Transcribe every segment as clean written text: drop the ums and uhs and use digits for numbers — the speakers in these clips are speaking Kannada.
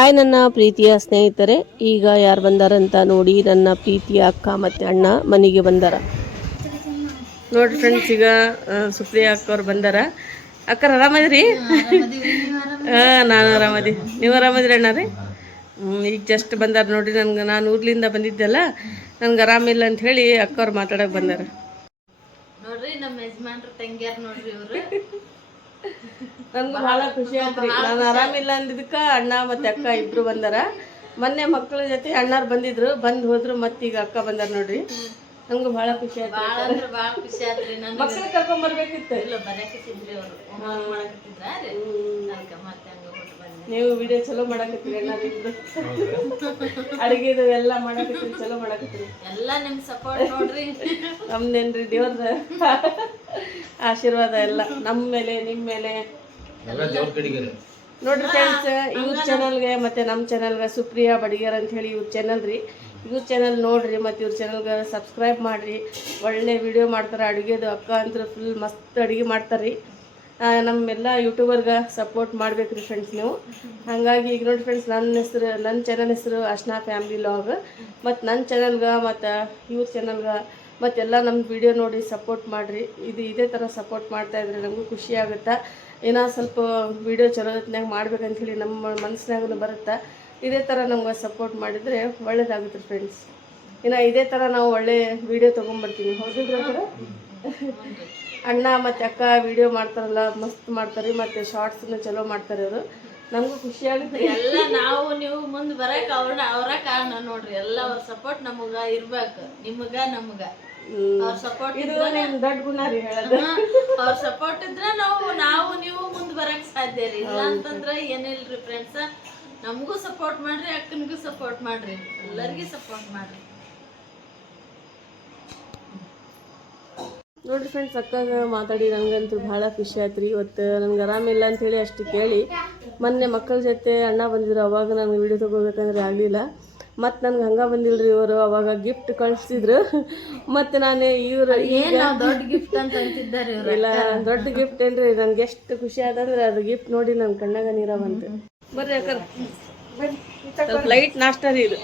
ಹಾಯ್ ನನ್ನ ಪ್ರೀತಿಯ ಸ್ನೇಹಿತರೆ, ಈಗ ಯಾರು ಬಂದಾರಂತ ನೋಡಿ. ನನ್ನ ಪ್ರೀತಿಯ ಅಕ್ಕ ಮತ್ತು ಅಣ್ಣ ಮನೆಗೆ ಬಂದಾರ ನೋಡ್ರಿ ಫ್ರೆಂಡ್ಸ್. ಈಗ ಸುಪ್ರಿಯಾ ಅಕ್ಕವ್ರು ಬಂದಾರ. ಅಕ್ಕರ ಆರಾಮದಿರಿ? ನಾನು ಆರಾಮದಿ. ನೀವು ಆರಾಮದಿರಿ ಅಣ್ಣ ರೀ? ಈಗ ಜಸ್ಟ್ ಬಂದಾರ ನೋಡ್ರಿ. ನಾನು ಊರ್ಲಿಂದ ಬಂದಿದ್ದೆಲ್ಲ, ನನ್ಗೆ ಆರಾಮಿಲ್ಲ ಅಂತ ಹೇಳಿ ಅಕ್ಕವ್ರು ಮಾತಾಡಕ್ಕೆ ಬಂದಾರ ನೋಡ್ರಿ. ನಮ್ಮ ಯಜಮಾನ್ರು ತಂಗ್ಯಾರ ನೋಡ್ರಿ ಇವ್ರು. ನನ್ಗೂ ಭಾಳ ಖುಷಿ ಆಯ್ತು ರೀ. ನಾನು ಆರಾಮಿಲ್ಲ ಅಂದಿದ್ದಕ್ಕೆ ಅಣ್ಣ ಮತ್ತು ಅಕ್ಕ ಇಬ್ರು ಬಂದಾರ. ಮೊನ್ನೆ ಮಕ್ಕಳ ಜೊತೆ ಅಣ್ಣಾರು ಬಂದಿದ್ರು, ಬಂದು ಹೋದ್ರು. ಮತ್ತೀಗ ಅಕ್ಕ ಬಂದಾರ ನೋಡ್ರಿ. ನಂಗೂ ಭಾಳ ಖುಷಿ ಆಯ್ತು. ಭಾಳ ಖುಷಿ ಆಯ್ತ್ರಿ. ನನ್ನ ಮಕ್ಕಳು ಕರ್ಕೊಂಡ್ ಬರ್ಬೇಕಿತ್ತು. ಇಲ್ಲ ಬರಕತ್ತಿದ್ರಿ ಅವರು, ಮಾಡಕತ್ತಿದ್ರ ಮತ್ತೆ ಹಂಗ ಬಿಟ್ಟು ಬಂದೆ. ನೀವು ವಿಡಿಯೋ ಚಲೋ ಮಾಡಕತ್ತೀರಿ ಅಣ್ಣಾರು ಇಬ್ರು. ಅಡಿಗೆದು ಎಲ್ಲ ಮಾಡಕತ್ತೀರಿ, ಚಲೋ ಮಾಡಕತ್ತೀರಿ. ಎಲ್ಲ ನಿಮ್ ಸಪೋರ್ಟ್ ನೋಡ್ರಿ. ನಮ್ದೇನ್ರಿ ದೇವ್ರದ ಆಶೀರ್ವಾದ ಎಲ್ಲ ನಮ್ಮ ಮೇಲೆ, ನಿಮ್ಮ ಮೇಲೆ ನೋಡ್ರಿ ಫ್ರೆಂಡ್ಸ್. ಇವ್ರ ಚಾನಲ್ಗೆ ಮತ್ತು ನಮ್ಮ ಚಾನಲ್ಗೆ ಸುಪ್ರಿಯಾ ಬಡಿಗೇರ್ ಅಂತ ಹೇಳಿ ಇವ್ರ ಚಾನಲ್ ರೀ. ಇವ್ರ ಚಾನಲ್ ನೋಡ್ರಿ ಮತ್ತು ಇವ್ರ ಚಾನಲ್ಗೆ ಸಬ್ಸ್ಕ್ರೈಬ್ ಮಾಡಿರಿ. ಒಳ್ಳೆ ವಿಡಿಯೋ ಮಾಡ್ತಾರೆ ಅಡುಗೆದು. ಅಕ್ಕ ಅಂತೂ ಫುಲ್ ಮಸ್ತ್ ಅಡುಗೆ ಮಾಡ್ತಾರೆ ರೀ. ನಮ್ಮೆಲ್ಲ ಯೂಟ್ಯೂಬರ್ಗೆ ಸಪೋರ್ಟ್ ಮಾಡ್ಬೇಕು ರೀ ಫ್ರೆಂಡ್ಸ್ ನೀವು. ಹಾಗಾಗಿ ಈಗ ನೋಡಿ ಫ್ರೆಂಡ್ಸ್, ನನ್ನ ಚಾನಲ್ ಹೆಸರು ಅರ್ಶನಾ ಫ್ಯಾಮಿಲಿ ವ್ಲಾಗ್. ಮತ್ತು ನನ್ನ ಚಾನಲ್ಗೆ ಮತ್ತು ಇವ್ರ ಚಾನಲ್ಗೆ ಮತ್ತೆಲ್ಲ ನಮ್ಮ ವಿಡಿಯೋ ನೋಡಿ ಸಪೋರ್ಟ್ ಮಾಡಿರಿ. ಇದೇ ಥರ ಸಪೋರ್ಟ್ ಮಾಡ್ತಾಯಿದ್ರೆ ನಮಗೂ ಖುಷಿ ಆಗುತ್ತೆ. ಏನೋ ಸ್ವಲ್ಪ ವಿಡಿಯೋ ಚಲೋ ಹೊತ್ನಾಗ ಮಾಡ್ಬೇಕಂಥೇಳಿ ನಮ್ಮ ಮನಸ್ಸಿನಾಗೂ ಬರುತ್ತೆ. ಇದೇ ಥರ ನಮ್ಗೆ ಸಪೋರ್ಟ್ ಮಾಡಿದರೆ ಒಳ್ಳೇದಾಗುತ್ತೆ ಫ್ರೆಂಡ್ಸ್. ಇನ್ನು ಇದೇ ಥರ ನಾವು ಒಳ್ಳೆ ವಿಡಿಯೋ ತೊಗೊಂಬರ್ತೀವಿ. ಹೌದು ಅಣ್ಣ ಮತ್ತು ಅಕ್ಕ ವಿಡಿಯೋ ಮಾಡ್ತಾರಲ್ಲ, ಮಸ್ತ್ ಮಾಡ್ತಾರೆ. ಮತ್ತು ಶಾರ್ಟ್ಸನ್ನು ಚಲೋ ಮಾಡ್ತಾರೆ ಅವರು. ನಮಗೂ ಖುಷಿ ಆಗುತ್ತೆ. ಎಲ್ಲ ನಾವು ನೀವು ಮುಂದೆ ಬರಕ್ಕೆ ಅವರ ಕಾರಣ ನೋಡ್ರಿ. ಎಲ್ಲ ಅವ್ರ ಸಪೋರ್ಟ್ ನಮಗ ಇರ್ಬೇಕು, ನಿಮಗ ನಮಗ. ಅವ್ರ ಸಪೋರ್ಟ್ ಇದು ದೊಡ್ಡ ಗುಣ ರೀ ಹೇಳೋದು. ಅವ್ರ ಸಪೋರ್ಟ್ ಇದ್ರೆ ನಾವು ನೀವು ಮುಂದೆ ಬರಕ್ ಸಾಧ್ಯ ರೀ. ಇಲ್ಲ ಅಂತಂದ್ರೆ ಏನಿಲ್ರಿ ಫ್ರೆಂಡ್ಸ್. ನಮಗೂ ಸಪೋರ್ಟ್ ಮಾಡ್ರಿ, ಅಕ್ಕನಿಗೂ ಸಪೋರ್ಟ್ ಮಾಡ್ರಿ, ಎಲ್ಲರಿಗೂ ಸಪೋರ್ಟ್ ಮಾಡ್ರಿ. ನೋಡಿರಿ ಫ್ರೆಂಡ್ಸ್, ಅಕ್ಕಾಗ ಮಾತಾಡಿ ನನಗಂತೂ ಭಾಳ ಖುಷಿ ಆಯ್ತು ರೀ. ಇವತ್ತು ನನಗೆ ಆರಾಮಿಲ್ಲ ಅಂಥೇಳಿ ಅಷ್ಟು ಕೇಳಿ ಮೊನ್ನೆ ಮಕ್ಕಳ ಜೊತೆ ಅಣ್ಣ ಬಂದಿದ್ರು. ಅವಾಗ ನನಗೆ ವಿಡಿಯೋ ತೊಗೋಬೇಕಂದ್ರೆ ಆಗಲಿಲ್ಲ. ಮತ್ತು ನನಗೆ ಹಂಗೆ ಬಂದಿಲ್ರಿ ಇವರು. ಅವಾಗ ಗಿಫ್ಟ್ ಕಳಿಸಿದ್ರು. ಮತ್ತು ನಾನು ಇವರು ದೊಡ್ಡ ಗಿಫ್ಟ್ ಅಂತ ಅಂತಿದ್ದಾರೆ. ಇಲ್ಲ, ದೊಡ್ಡ ಗಿಫ್ಟ್ ಏನ್ರಿ. ನನಗೆ ಎಷ್ಟು ಖುಷಿ ಆದಂದ್ರೆ ಅದು ಗಿಫ್ಟ್ ನೋಡಿ ನನ್ನ ಕಣ್ಣಾಗ ನೀರ ಬಂತು. ಬರ್ರಿ ಅಕ್ಕ, ಸ್ವಲ್ಪ ಲೈಟ್ ನಾಷ್ಟ ರೀ ಇದು.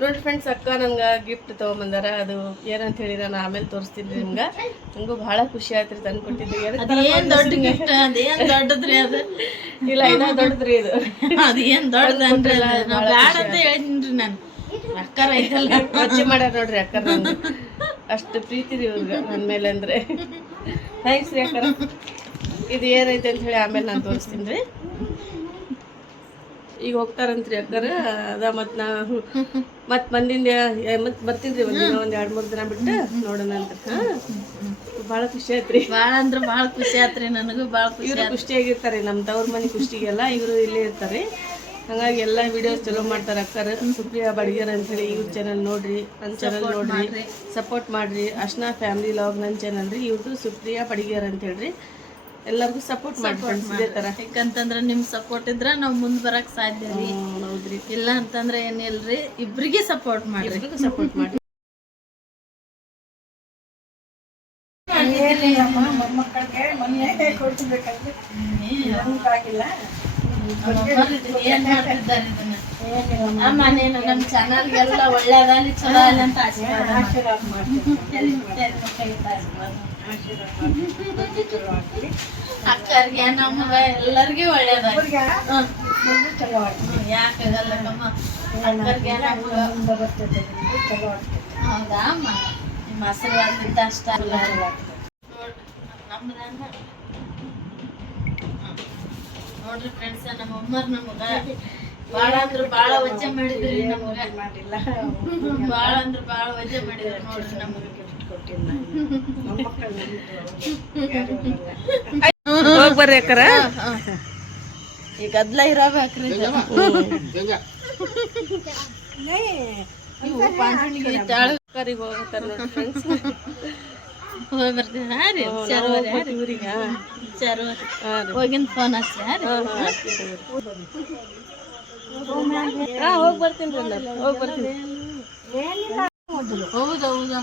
ನೋಡಿ ಫ್ರೆಂಡ್ಸ್, ಅಕ್ಕ ನಂಗೆ ಗಿಫ್ಟ್ ತೊಗೊಂಬಂದಾರ. ಅದು ಏನಂತ ಹೇಳಿ ನಾನು ಆಮೇಲೆ ತೋರಿಸ್ತೀನಿ ನಿಮ್ಗೆ. ನನಗೂ ಭಾಳ ಖುಷಿ ಆಯ್ತು ರೀ. ತಂದು ಕೊಟ್ಟಿದ್ದು ದೊಡ್ಡ ಗಿಫ್ಟ್. ಅದೇನು ದೊಡ್ಡದ್ರಿ ಅದು? ಇಲ್ಲ, ಇನ್ನೂ ದೊಡ್ಡದ್ರಿ ಇದು. ಅದೇನು ದೊಡ್ಡದನ್ರಿ? ಬ್ಯಾಡ ಅಂತ ಹೇಳಿದ್ರಿ ನಾನು. ಅಕ್ಕರ ಐತಲ್ಲ ರಜೆ ಮಾಡ್ಯಾರ ನೋಡ್ರಿ ಅಕ್ಕರ. ನಂದು ಅಷ್ಟು ಪ್ರೀತಿ ರೀ ಇವ್ರಿಗೆ ನನ್ನ ಮೇಲೆ. ಅಂದರೆ ಥ್ಯಾಂಕ್ಸ್ ರೀ ಅಕ್ಕರ. ಇದು ಏನೈತೆ ಅಂತ ಹೇಳಿ ಆಮೇಲೆ ನಾನು ತೋರಿಸ್ತೀನಿ ರೀ. ಈಗ ಹೋಗ್ತಾರಂತ್ರಿ ಅಕ್ಕರ. ಅದ ಮತ್ತು ಬಂದಿಂದ ಮತ್ತೆ ಬರ್ತೀನಿ ರೀ. ಒಂದು 2-3 ದಿನ ಬಿಟ್ಟು ನೋಡೋಣ ಅಂತ. ಭಾಳ ಖುಷಿ ಆಯ್ತು ರೀ. ಭಾಳ ಅಂದ್ರೆ ಭಾಳ ಖುಷಿ ಆಯ್ತು ರೀ. ನನಗೂ ಭಾಳ ಖುಷಿ. ಇವರು ಖುಷಿಯಾಗಿರ್ತಾರೆ. ನಮ್ಮ ತವ್ರ ಮನೆ ಖುಷಿಗೆಲ್ಲ ಇವರು ಇಲ್ಲೇ ಇರ್ತಾರೆ. ಹಾಗಾಗಿ ಎಲ್ಲ ವಿಡಿಯೋಸ್ ಚಲೋ ಮಾಡ್ತಾರೆ ಅಕ್ಕರು. ಸುಪ್ರಿಯಾ ಬಡಿಗೇರ್ ಅಂಥೇಳಿ ಇವ್ರ ಚಾನಲ್ ನೋಡ್ರಿ, ನನ್ನ ಚಾನಲ್ ನೋಡ್ರಿ, ಸಪೋರ್ಟ್ ಮಾಡಿರಿ. ಅರ್ಶನಾ ಫ್ಯಾಮಿಲಿ ವ್ಲಾಗ್ ನನ್ನ ಚಾನಲ್ ರೀ. ಇವ್ರದ್ದು ಸುಪ್ರಿಯಾ ಬಡಿಗೇರ್ ಅಂತೇಳ್ರಿ. ಎಲ್ಲರಿಗೂ ಸಪೋರ್ಟ್ ಮಾಡಿ ಫ್ರೆಂಡ್ಸ್ ಇದೇ ಥರ. ಯಾಕಂತಂದ್ರೆ ನಿಮ್ಮ ಸಪೋರ್ಟ್ ಇದ್ರೆ ನಾವು ಮುಂದೆ ಬರಕ್ಕೆ ಸಾಧ್ಯ ರೀ. ಹೌದ್ರಿ. ಇಲ್ಲ ಅಂತಂದ್ರೆ ಏನಿಲ್ರಿ. ಇಬ್ಬರಿಗೆ ಸಪೋರ್ಟ್ ಮಾಡಿ, ಸಪೋರ್ಟ್ ಮಾಡಿ. ಅಮ್ಮ ನೀನು ನಮ್ಮ ಚಾನಲ್ಗೆಲ್ಲ ಒಳ್ಳೇದಾಗಲಿ, ಚಲೋ ಆಗಲಿ ಅಂತ ಆಶೀರ್ವಾದ ಮಾಡಿ. ಅಕ್ಕರಿಗೆ ನಮಗ ಎಲ್ಲರಿಗೂ ಒಳ್ಳೇದಾಗಿ. ಯಾಕಾಗಲ್ಲ ಕಮ್ಮ. ಅಕ್ಕರಿಗೆ ಹೌದಾ ಅಮ್ಮ? ನಿಮ್ಮ ಆಶೀರ್ವಾದದಿಂದ ಅಷ್ಟ ಅಲ್ಲ. ನೋಡ್ರಿ ಫ್ರೆಂಡ್ಸ್, ನಮ್ಮ ಅಮ್ಮರು ನಮಗ ಭಾಳ ಅಂದ್ರೆ ಭಾಳ ವಜ್ಜೆ ಮಾಡಿದ್ರಿ. ನಮಗ ಭಾಳ ಅಂದ್ರೆ ಭಾಳ ವಜ್ಜೆ ಮಾಡಿದ್ರಿ ನೋಡ್ರಿ ನಮಗೆ. ಬರ್ರಿ ಅಕ್ಕಾರ. ಈಗ ಗದ್ಲ ಇರಬೇಕ್ರಿ ಇವು ಪಾಂಡುಣಿಗೆ ಕರಿಗೆ ಹೋಗ್ತಾರ ನೋಡಿ ಫ್ರೆಂಡ್ಸ್. ಹೋಗಿ ಬರ್ತೀವಿ. ಹಾಂ ರೀ ಊರಿಗೆ ಹೋಗಿನ ಫೋನ್ ಹಚ್ಚಿ ಹೋಗಿ ಬರ್ತೀನಿ ರೀ ನಾನು, ಹೋಗಿ ಬರ್ತೀನಿ. ಹೌದೌದು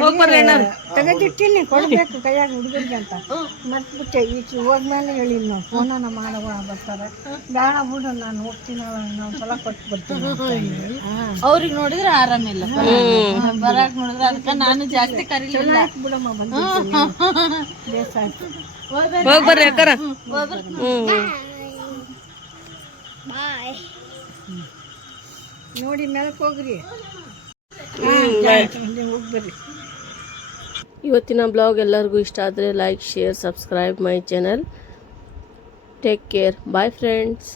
ಹೋಗಿ ಬರ್ರಿ ಅಣ್ಣ. ತೆಗೆದಿಟ್ಟಿನಿ ಕೊಡ್ಬೇಕು ಕೈಯಾಗ ಹುಡುಗರಿಗೆ ಅಂತ ಮತ್ಬಿಟ್ಟೆ ಈಗ ಹೋದ್ಮೇಲೆ ಹೇಳಿದ್ ನಾವು ಫೋನನ ಮಾಡವ ಬರ್ತಾರೆ ಬೇಡ ಬಿಡು ನಾನು ಹೋಗ್ತೀನಿ ಇನ್ನೊಂದ್ಸಲ ಕೊಟ್ಟು ಬರ್ತೀನಿ. ಅವ್ರಿಗೆ ನೋಡಿದ್ರೆ ಆರಾಮಿಲ್ಲ ಬರಾಕ್ ನೋಡಿದ್ರೆ ಅದಕ್ಕೆ ನಾನು ಜಾಸ್ತಿ ಕರೀಲಿಲ್ಲ. ಬಿಡಮ್ಮ ಬಂದಿರ್ತೀನಿ ಬೇಸಾಯ್ತು. ಹೋಗಿ ಬರ್ರಿ ಅಕ್ಕಾರ. ನೋಡಿ ಮೇಲಕ್ಕೆ ಹೋಗ್ರಿ ಹೋಗ್ಬರ್ರಿ. ಇವತ್ತಿನ ಬ್ಲಾಗ್ ಎಲ್ಲರಿಗೂ ಇಷ್ಟ ಆದರೆ like, share, subscribe my channel. Take care. Bye friends.